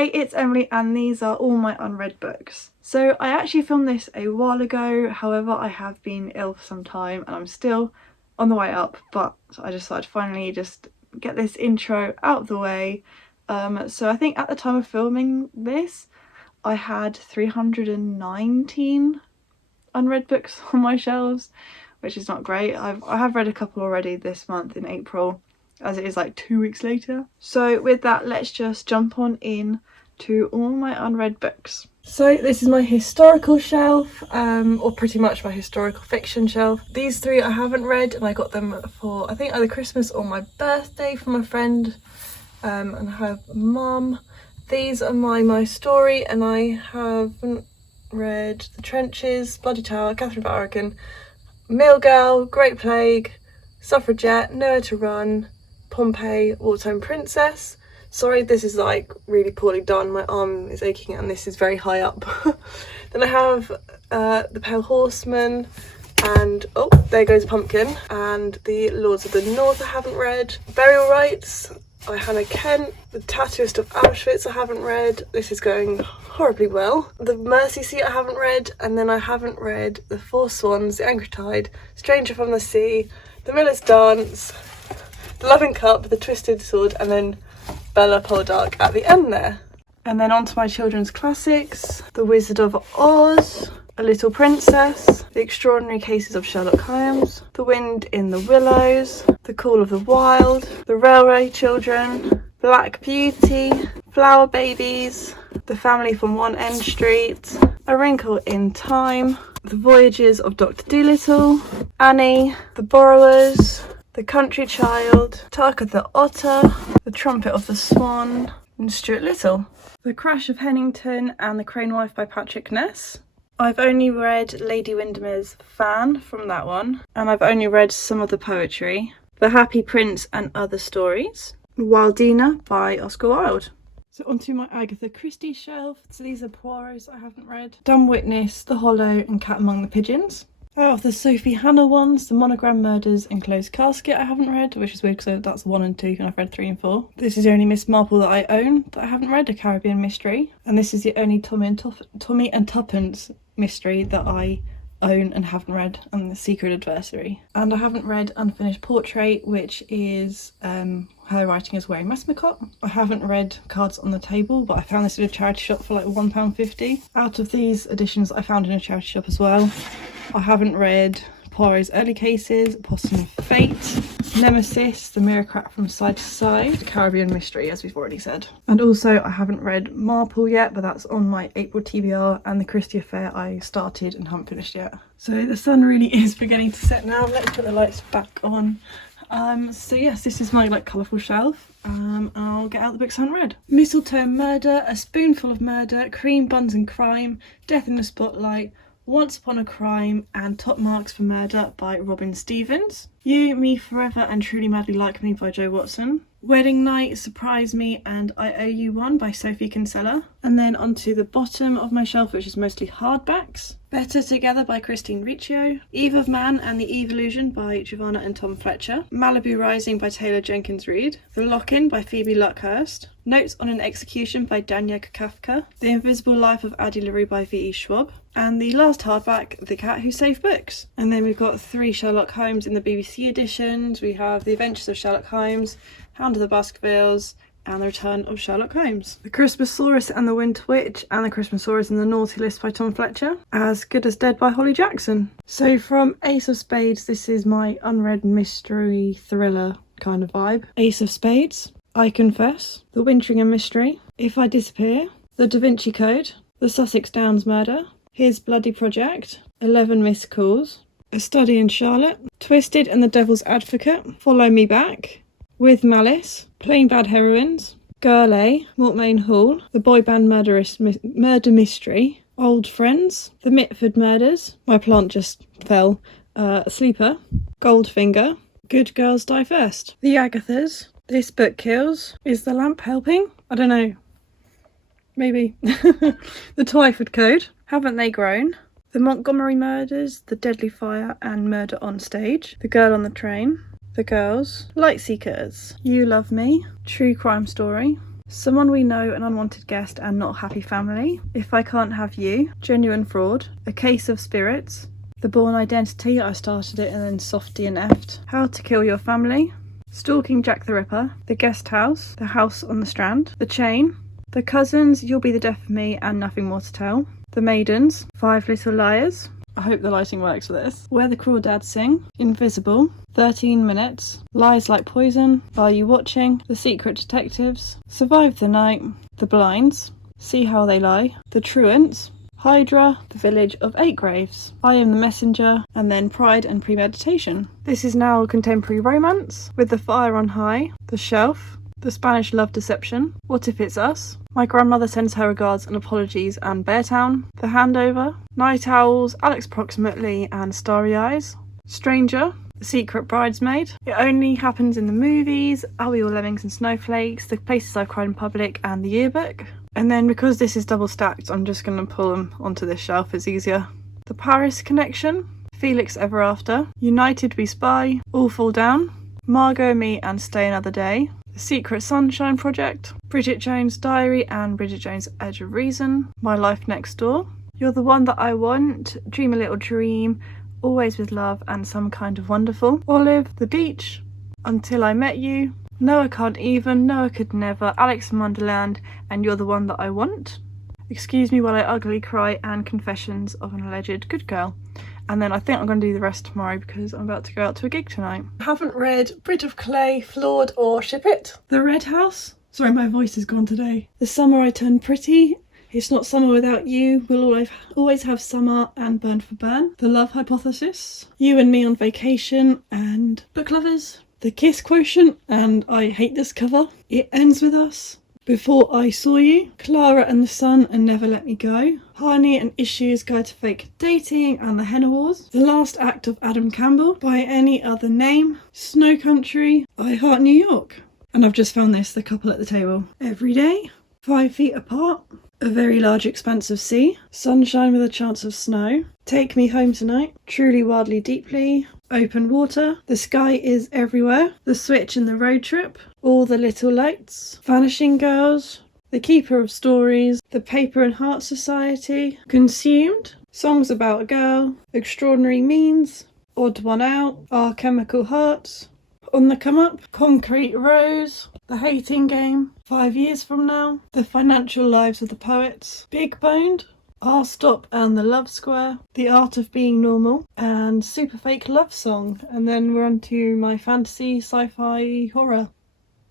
Hey, it's Emily and these are all my unread books. So I actually filmed this a while ago, however I have been ill for some time and I'm still on the way up, but I just thought I'd finally just get this intro out of the way. So I think at the time of filming this I had 319 unread books on my shelves, which is not great. I have read a couple already this month in April, as it is like 2 weeks later. So with that, let's just jump on in to all my unread books. So this is my historical shelf, or pretty much my historical fiction shelf. These three I haven't read and I got them for I think either Christmas or my birthday from a friend, and I have mum. These are my story, and I haven't read The Trenches, Bloody Tower, Catherine of Aragon, Mill Girl, Great Plague, Suffragette, Nowhere to Run, Pompeii, Wartime Princess. Sorry, this is like really poorly done, my arm is aching and this is very high up. Then I have The Pale Horseman, and oh, there goes Pumpkin, and The Lords of the North I haven't read, Burial Rites by Hannah Kent, The Tattooist of Auschwitz I haven't read, this is going horribly well, The Mercy Seat I haven't read, and then I haven't read The Four Swans, The Angry Tide, Stranger from the Sea, The Miller's Dance, The Loving Cup, The Twisted Sword, and then Bella Poldark at the end there. And then on to my children's classics, The Wizard of Oz, A Little Princess, The Extraordinary Cases of Sherlock Holmes, The Wind in the Willows, The Call of the Wild, The Railway Children, Black Beauty, Flower Babies, The Family from One End Street, A Wrinkle in Time, The Voyages of Dr. Dolittle, Annie, The Borrowers, The Country Child, Tarka the Otter, The Trumpet of the Swan, and Stuart Little. The Crash of Hennington and The Crane Wife by Patrick Ness. I've only read Lady Windermere's Fan from that one, and I've only read some of the poetry. The Happy Prince and Other Stories. Wildina by Oscar Wilde. So onto my Agatha Christie shelf. So these are Poirot's I haven't read. Dumb Witness, The Hollow, and Cat Among the Pigeons. Out of the Sophie Hannah ones, The Monogram Murders and Closed Casket I haven't read, which is weird because that's 1 and 2 and I've read 3 and 4. This is the only Miss Marple that I own that I haven't read, A Caribbean Mystery. And this is the only Tommy and Tuppence mystery that I own and haven't read, and The Secret Adversary. And I haven't read Unfinished Portrait, which is her writing as Wearing Masmicott. I haven't read Cards on the Table, but I found this in a charity shop for like £1.50. Out of these editions I found in a charity shop as well. I haven't read Poirot's Early Cases, Apostle of Fate, Nemesis, The Mirror Crack from Side to Side, The Caribbean Mystery, as we've already said. And also I haven't read Marple yet, but that's on my April TBR, and The Christie Affair I started and haven't finished yet. So the sun really is beginning to set now. Let's put the lights back on. So yes, this is my like colourful shelf. I'll get out the books I haven't read. Mistletoe Murder, A Spoonful of Murder, Cream Buns and Crime, Death in the Spotlight, Once Upon a Crime, and Top Marks for Murder by Robin Stevens. You, Me Forever and Truly Madly Like Me by Jo Watson. Wedding Night, Surprise Me, and I Owe You One by Sophie Kinsella. And then onto the bottom of my shelf, which is mostly hardbacks. Better Together by Christine Riccio. Eve of Man and the Eve Illusion by Giovanna and Tom Fletcher. Malibu Rising by Taylor Jenkins Reid. The Lock-In by Phoebe Luckhurst. Notes on an Execution by Danya Kafka. The Invisible Life of Addie LaRue by V.E. Schwab. And the last hardback, The Cat Who Saved Books. And then we've got 3 Sherlock Holmes in the BBC editions. We have The Adventures of Sherlock Holmes, Hound of the Baskervilles, and The Return of Sherlock Holmes. The Christmasaurus and the Winter Witch, and The Christmasaurus and the Naughty List by Tom Fletcher. As Good as Dead by Holly Jackson. So from Ace of Spades, this is my unread mystery thriller kind of vibe. Ace of Spades, I Confess, The Wintringham Mystery, If I Disappear, The Da Vinci Code, The Sussex Downs Murder, His Bloody Project, 11 Missed Calls, A Study in Charlotte, Twisted and the Devil's Advocate, Follow Me Back, With Malice, Plain Bad Heroines, Girl A, Mortmain Hall, The Boy Band Murder Mystery, Old Friends, The Mitford Murders, My Plant Just Fell, Sleeper, Goldfinger, Good Girls Die First, The Agathas, This Book Kills, Is the Lamp Helping? I don't know. Maybe. The Twyford Code, Haven't They Grown? The Montgomery Murders, The Deadly Fire and Murder on Stage, The Girl on the Train, The Girls, Light Seekers, You Love Me, True Crime Story, Someone We Know, An Unwanted Guest and Not Happy Family, If I Can't Have You, Genuine Fraud, A Case of Spirits, The Born Identity, I started it and then soft DNF'd, How to Kill Your Family, Stalking Jack the Ripper, The Guest House, The House on the Strand, The Chain, The Cousins, You'll Be the Death of Me and Nothing More to Tell, The Maidens, Five Little Liars, I hope the lighting works for this, Where the Crawdads Sing, Invisible, 13 Minutes, Lies Like Poison, Are You Watching, The Secret Detectives, Survive the Night, The Blinds, See How They Lie, The Truants, Hydra, The Village of Eight Graves, I Am the Messenger, and then Pride and Premeditation. This is now contemporary romance, with The Fire on High, The Shelf, The Spanish Love Deception, What If It's Us, My Grandmother Sends Her Regards and Apologies and Beartown, The Handover, Night Owls, Alex Proximately and Starry Eyes, Stranger, The Secret Bridesmaid, It Only Happens in the Movies, Are We All Lemmings and Snowflakes, The Places I've Cried in Public and The Yearbook. And then because this is double stacked, I'm just going to pull them onto this shelf, it's easier. The Paris Connection, Felix Ever After, United We Spy, All Fall Down, Margot, Me and Stay Another Day, The Secret Sunshine Project, Bridget Jones' Diary and Bridget Jones' Edge of Reason, My Life Next Door, You're the One That I Want, Dream a Little Dream, Always with Love and Some Kind of Wonderful, Olive, The Beach, Until I Met You, No I Can't Even, No I Could Never, Alex in Wonderland and You're the One That I Want, Excuse Me While I Ugly Cry and Confessions of an Alleged Good Girl. And then I think I'm going to do the rest tomorrow because I'm about to go out to a gig tonight. I haven't read Brit of Clay, Flawed or Ship It. The Red House. Sorry, my voice is gone today. The Summer I Turned Pretty. It's Not Summer Without You. We'll always have summer and Burn for Burn. The Love Hypothesis. You and Me on Vacation and Book Lovers. The Kiss Quotient and I Hate This Cover. It Ends With Us. Before I Saw You, Clara and the Sun and Never Let Me Go, Harney and Issues Guide to Fake Dating and the Henna Wars, The Last Act of Adam Campbell, By Any Other Name, Snow Country, I Heart New York, and I've just found this, The Couple at the Table, Every Day, 5 Feet Apart, A Very Large Expanse of Sea, Sunshine with a Chance of Snow, Take Me Home Tonight, Truly Wildly Deeply, Open Water, The Sky Is Everywhere, The Switch and the Road Trip, All the Little Lights, Vanishing Girls, The Keeper of Stories, The Paper and Heart Society, Consumed, Songs About a Girl, Extraordinary Means, Odd One Out, Our Chemical Hearts, On the Come Up, Concrete Rose, The Hating Game, 5 Years From Now, The Financial Lives of the Poets, Big Boned, Our Stop and the Love Square, The Art of Being Normal, and Super Fake Love Song. And then we're on to my fantasy, sci-fi, horror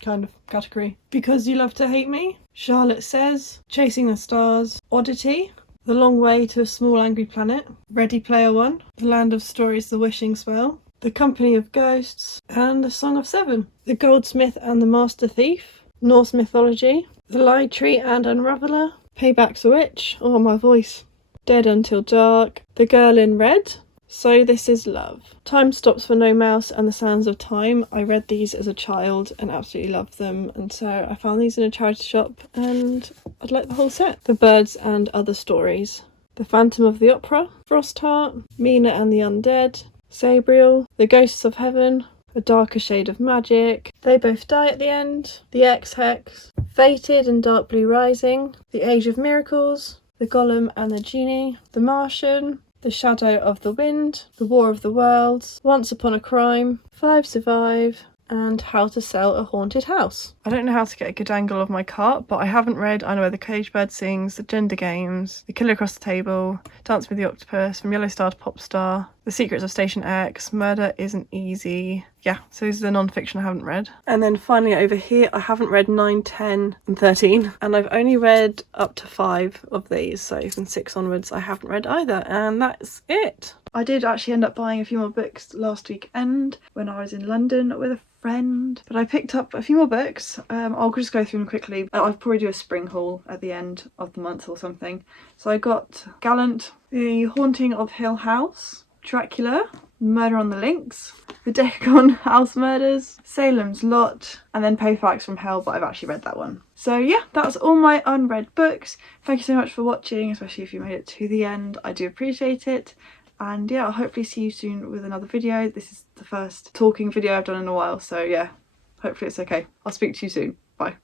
kind of category. Because You Love to Hate Me, Charlotte Says, Chasing the Stars, Oddity, The Long Way to a Small Angry Planet, Ready Player One, The Land of Stories, The Wishing Spell, The Company of Ghosts, and The Song of Seven, The Goldsmith and the Master Thief, Norse Mythology, The Lie Tree and Unraveller, Payback's a Witch, oh my voice, Dead Until Dark, The Girl in Red, So This Is Love, Time Stops for No Mouse and The Sands of Time. I read these as a child and absolutely loved them, and so I found these in a charity shop and I'd like the whole set. The Birds and Other Stories, The Phantom of the Opera, Frostheart, Mina and the Undead, Sabriel, The Ghosts of Heaven, A Darker Shade of Magic, They Both Die at the End, The Ex-Hex, Fated and Dark Blue Rising, The Age of Miracles, The Golem and the Genie, The Martian, The Shadow of the Wind, The War of the Worlds, Once Upon a Crime, 5 Survive, and How to Sell a Haunted House. I don't know how to get a good angle of my cart, but I haven't read I Know Where the Caged Bird Sings, The Gender Games, The Killer Across the Table, Dance with the Octopus, From Yellow Star to Pop Star, The Secrets of Station X, Murder Isn't Easy. Yeah, so these are the non-fiction I haven't read. And then finally over here, I haven't read 9, 10 and 13, and I've only read up to 5 of these, so from 6 onwards I haven't read either, and that's it. I did actually end up buying a few more books last weekend when I was in London with a friend, but I picked up a few more books. I'll just go through them quickly. I'll probably do a spring haul at the end of the month or something. So I got Gallant, The Haunting of Hill House, Dracula, Murder on the Links, The Decagon House Murders, Salem's Lot, and then Payfax from Hell, but I've actually read that one. So yeah, that's all my unread books. Thank you so much for watching, especially if you made it to the end. I do appreciate it. And yeah, I'll hopefully see you soon with another video. This is the first talking video I've done in a while, so yeah, hopefully it's okay. I'll speak to you soon. Bye.